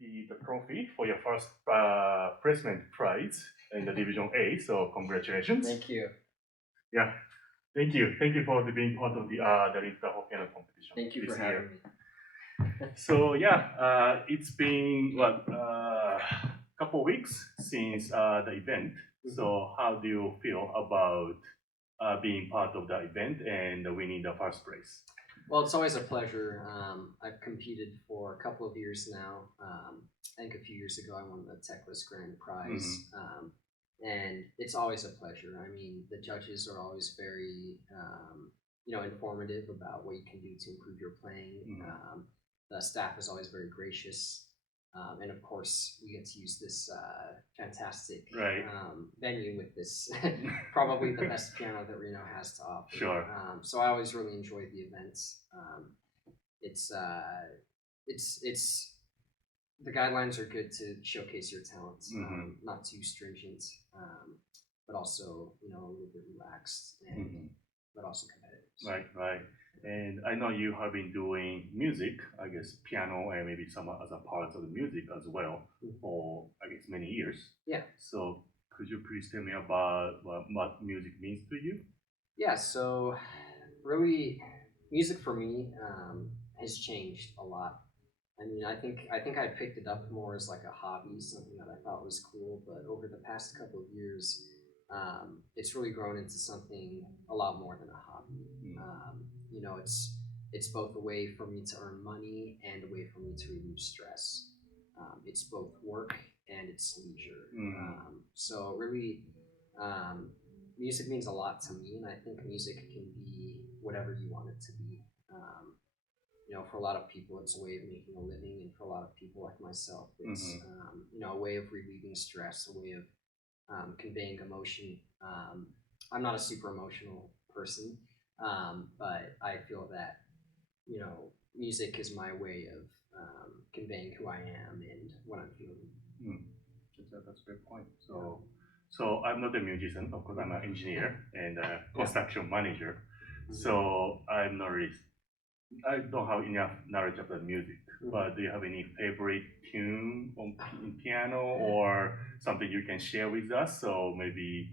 the trophy for your first placement prize in the Division A. So congratulations. Thank you. Yeah, thank you. Thank you for being part of the Little Hokkien competition. Thank you for having me. So yeah, it's been what couple weeks since the event. So how do you feel about being part of the event and winning the first place? Well, it's always a pleasure. I've competed for a couple of years now. I think a few years ago I won the Techless Grand Prize. And it's always a pleasure. I mean, the judges are always very, informative about what you can do to improve your playing. The staff is always very gracious. And of course, we get to use this fantastic venue with this probably the best piano that Reno has to offer. Sure. So I always really enjoy the events. It's the guidelines are good to showcase your talents, not too stringent, but also a little bit relaxed and but also competitive. Right. And I know you have been doing music, I guess piano and maybe some other parts of the music as well for I guess many years. Yeah. So could you please tell me about what music means to you? Yeah. So really, music for me has changed a lot. I mean, I think I picked it up more as like a hobby, something that I thought was cool. But over the past couple of years, it's really grown into something a lot more than a hobby. It's both a way for me to earn money and a way for me to relieve stress. It's both work and it's leisure. So really, music means a lot to me, and I think music can be whatever you want it to be. For a lot of people, it's a way of making a living, and for a lot of people like myself, it's a way of relieving stress, a way of conveying emotion. I'm not a super emotional person, but I feel that music is my way of conveying who I am and what I'm feeling. That's a great point. So I'm not a musician, of course. I'm an engineer and a construction manager. So I'm not really. I don't have enough knowledge of the music, but do you have any favorite tune on piano or something you can share with us? So maybe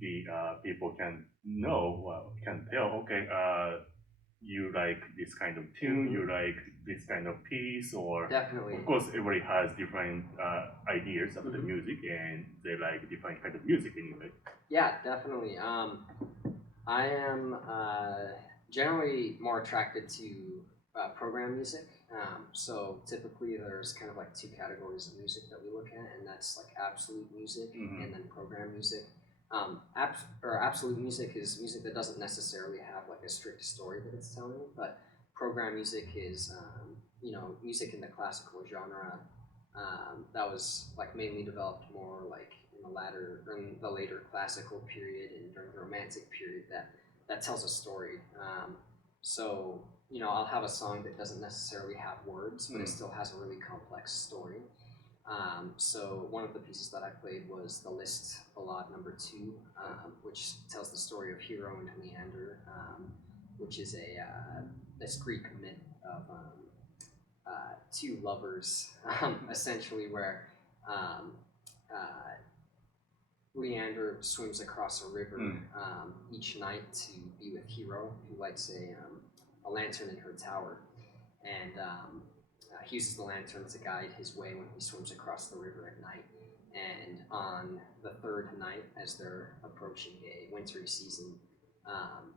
the people can know, can tell, okay, you like this kind of tune, you like this kind of piece, or definitely. Of course, everybody has different ideas about the music, and they like different kind of music anyway. Yeah, definitely. I am generally more attracted to program music. So typically there's kind of like two categories of music that we look at, and that's like absolute music and then program music. Absolute music is music that doesn't necessarily have like a strict story that it's telling, but program music is music in the classical genre that was like mainly developed more like in the later classical period and during the Romantic period that tells a story. So I'll have a song that doesn't necessarily have words, but it still has a really complex story. So one of the pieces that I played was the Liszt Ballade Number 2, which tells the story of Hero and Leander, which is this Greek myth of two lovers, essentially, where Leander swims across a river each night to be with Hero, who lights a lantern in her tower, and he uses the lantern to guide his way when he swims across the river at night. And on the third night, as they're approaching a wintry season,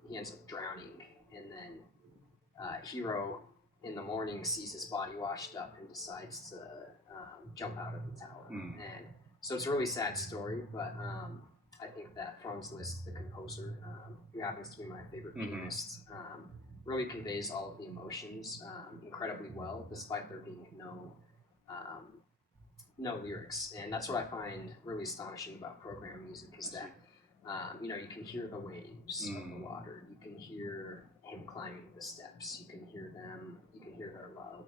he ends up drowning, and then Hero in the morning sees his body washed up and decides to jump out of the tower. And so it's a really sad story, but I think that Franz Liszt, the composer, who happens to be my favorite pianist, really conveys all of the emotions incredibly well, despite there being no lyrics. And that's what I find really astonishing about program music is that you can hear the waves of the water, you can hear him climbing the steps, you can hear them, you can hear their love,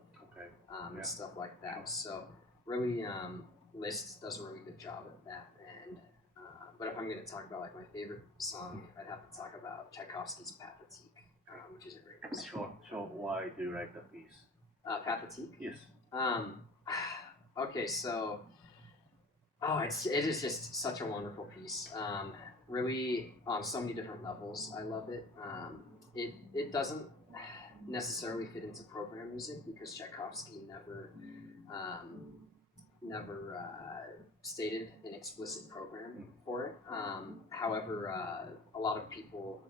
and stuff like that. So really, Liszt does a really good job at that. And but if I'm going to talk about like my favorite song, I'd have to talk about Tchaikovsky's Pathétique, which is a great piece. Sure. Why do you like that piece? Pathétique? Yes. Okay, so it is just such a wonderful piece. Really on so many different levels. I love it. It doesn't necessarily fit into program music because Tchaikovsky never stated an explicit program for it. However, a lot of people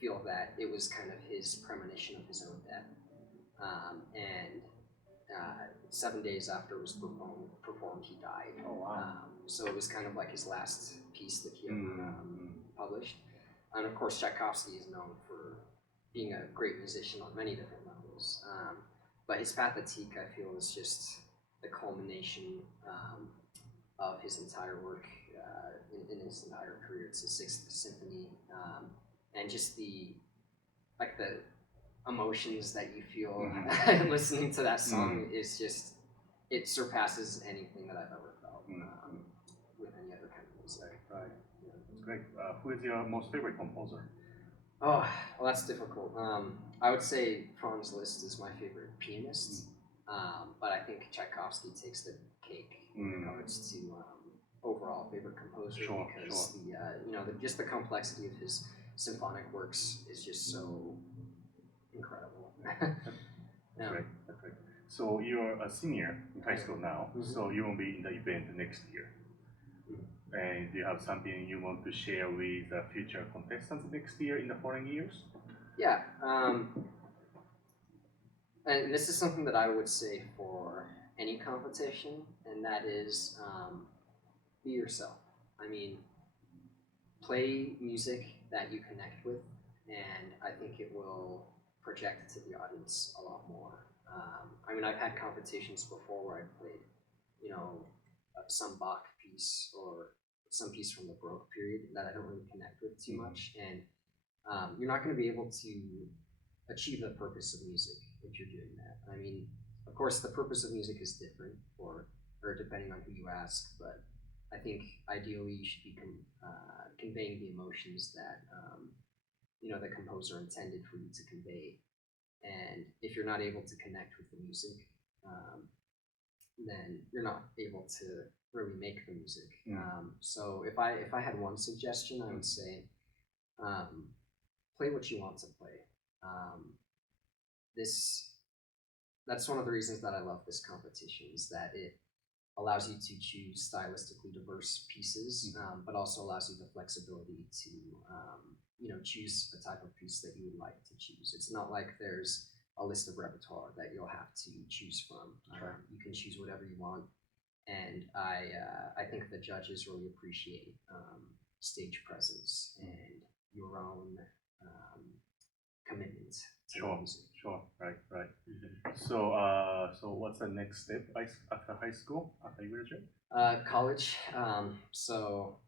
feel that it was kind of his premonition of his own death. And 7 days after it was performed, he died. Oh, wow. So it was kind of like his last piece that he ever published. And of course, Tchaikovsky is known for being a great musician on many different levels. But his Pathétique, I feel, is just the culmination of his entire work in his entire career. It's his Sixth Symphony, and just the emotions that you feel listening to that song is just, it surpasses anything that I've ever felt with any other kind of music. Right. That's great. Who is your most favorite composer? Oh, well, that's difficult. I would say Franz Liszt is my favorite pianist, but I think Tchaikovsky takes the cake in regards to overall favorite composer because just the complexity of his symphonic works is just so incredible. That's great. That's great. So you're a senior in high school now, so you will be in the event next year. And do you have something you want to share with the future contestants next year in the following years? Yeah, and this is something that I would say for any competition, and that is be yourself. I mean, play music that you connect with, and I think it will project to the audience a lot more. I mean, I've had competitions before where I've played, some Bach piece or some piece from the Baroque period that I don't really connect with too much, and you're not going to be able to achieve the purpose of music if you're doing that. I mean, of course, the purpose of music is different, or depending on who you ask, but I think ideally you should be conveying the emotions that the composer intended for you to convey. And if you're not able to connect with the music, then you're not able to really make the music. So if I had one suggestion, I would say play what you want to play. That's one of the reasons that I love this competition, is that it allows you to choose stylistically diverse pieces, but also allows you the flexibility to choose a type of piece that you would like to choose. It's not like there's a list of repertoire that you'll have to choose from. You can choose whatever you want, and I think the judges really appreciate stage presence and your own commitment to music. Sure, right. So, what's the next step after high school, after you graduate? College. So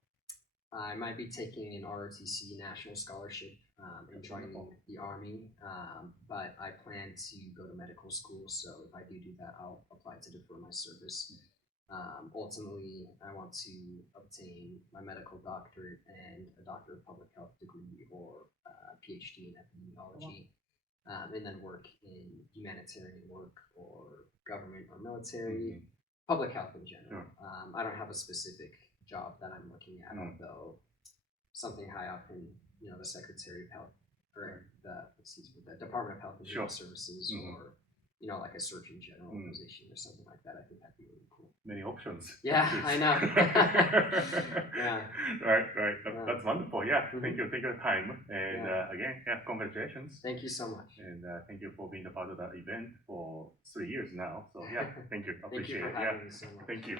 I might be taking an ROTC national scholarship and joining the Army, but I plan to go to medical school, so if I do that, I'll apply to defer my service. Ultimately, I want to obtain my medical doctorate and a Doctor of Public Health degree or PhD in epidemiology, and then work in humanitarian work or government or military, public health in general. I don't have a specific job that I'm looking at, although something high up in the Secretary of Health or the Department of Health and Human Services, or like a Surgeon General position or something like that. I think that'd be really cool. Many options. Yeah, I know. Yeah. Right. That's wonderful. Yeah. Thank you. Take your time. And again, congratulations. Thank you so much. And thank you for being a part of that event for 3 years now. So yeah, thank you. Thank Appreciate you for it. having me so much. Thank you.